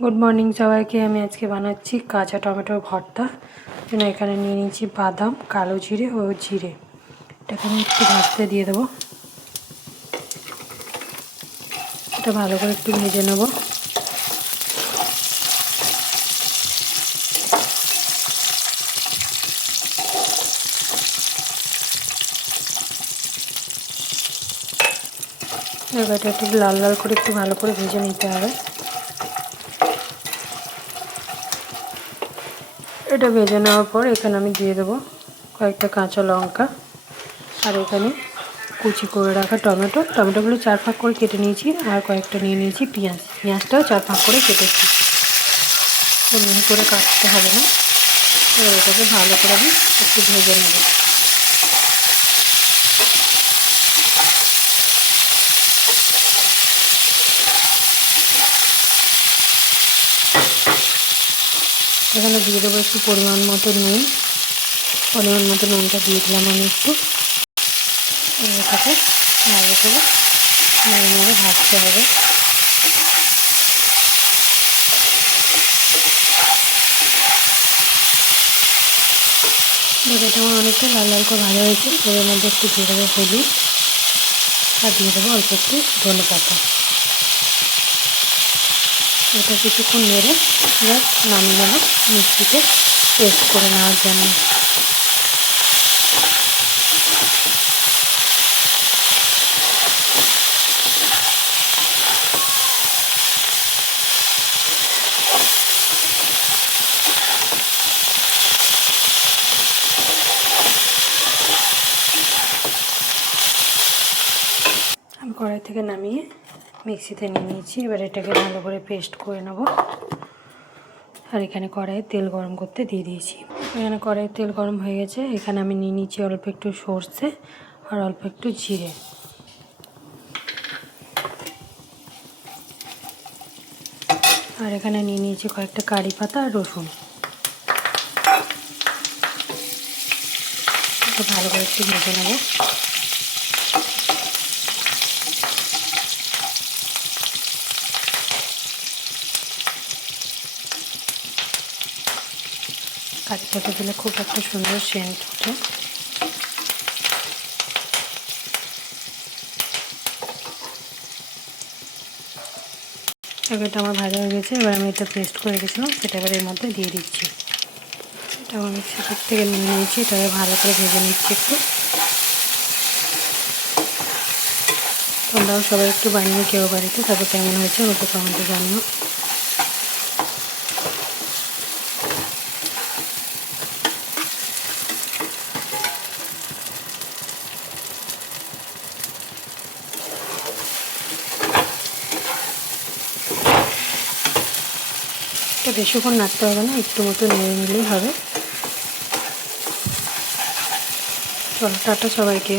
Good morning সবাইকে। আমি আজকে বানাচ্ছি কাঁচা টমেটোর ভর্তা। জন্য এখানে নিয়ে নিয়েছি বাদাম, কালো জিরে ও জিরে। এটাকে আমি একটু ভাজতে দিয়ে দেবো। এটা ভালো করে একটু ভেজে নেব। এবার এটা একটু লাল লাল করে একটু ভালো করে ভেজে নিতে হবে। এটা ভেজে নেওয়ার পর এখানে আমি দিয়ে দেবো কয়েকটা কাঁচা লঙ্কা, আর এখানে কুচি করে রাখা টমেটোগুলো 4 ভাগ করে কেটে নিয়েছি, আর কয়েকটা নিয়ে নিয়েছি পেঁয়াজটাও 4 ভাগ করে কেটেছি। তো মিহি করে কাটতে হবে না। এবার এটাকে ভালো করে আমি একটু ভেজে নেব। এখানে দিয়ে দেবো একটু পরিমাণ মতো নুনটা দিয়ে দিলাম আমি একটু। এটাকে ভালো করে নেড়ে ভাজতে হবে। এটা আমার অনেকটা লাল লাল করে ভাজা হয়েছে। এর মধ্যে একটু দিয়ে দেবো হলুদ, আর দিয়ে দেবো অল্প একটু ধনেপাতা। এটা কিছুক্ষণ নেড়ে এবার নামিয়ে নেব মিক্সিতে পেস্ট করে নেওয়ার জন্য। আমি কড়াই থেকে নামিয়ে মিক্সিতে নিয়ে নিয়েছি। এবার এটাকে ভালো করে পেস্ট করে নেব। আর এখানে কড়াইয়ে তেল গরম করতে দিয়ে দিয়েছি। এখানে কড়াইয়ে তেল গরম হয়ে গেছে। এখানে আমি নিয়ে নিয়েছি অল্প একটু সর্ষে আর অল্প একটু জিরে। আর এখানে নিয়ে নিয়েছি কয়েকটা কারি পাতা আর রসুন। ভালো করে একটু ভেজে নেব। কারি পাতা দিলে খুব একটা সুন্দর সেন্ট ওঠে। এটা আমার ভাজা হয়ে গেছে। এবার আমি এটা পেস্ট করে রেখেছিলাম সেটা এবার এর মধ্যে দিয়ে দিচ্ছি। এটা আমি মিক্সির থেকে নিয়ে নিয়েছি। এটাকে ভালো করে ভেজে নিচ্ছি একটু। তোমরাও সবাই একটু বানিয়ে কেউ বাড়িতে, তারপর কেমন হয়েছে আমাকে কমেন্টে জানিও। এটা বেশিক্ষণ নাড়তে হবে না, একটু মতো নেড়ে নিলেই হবে। চলো টাটা সবাইকে।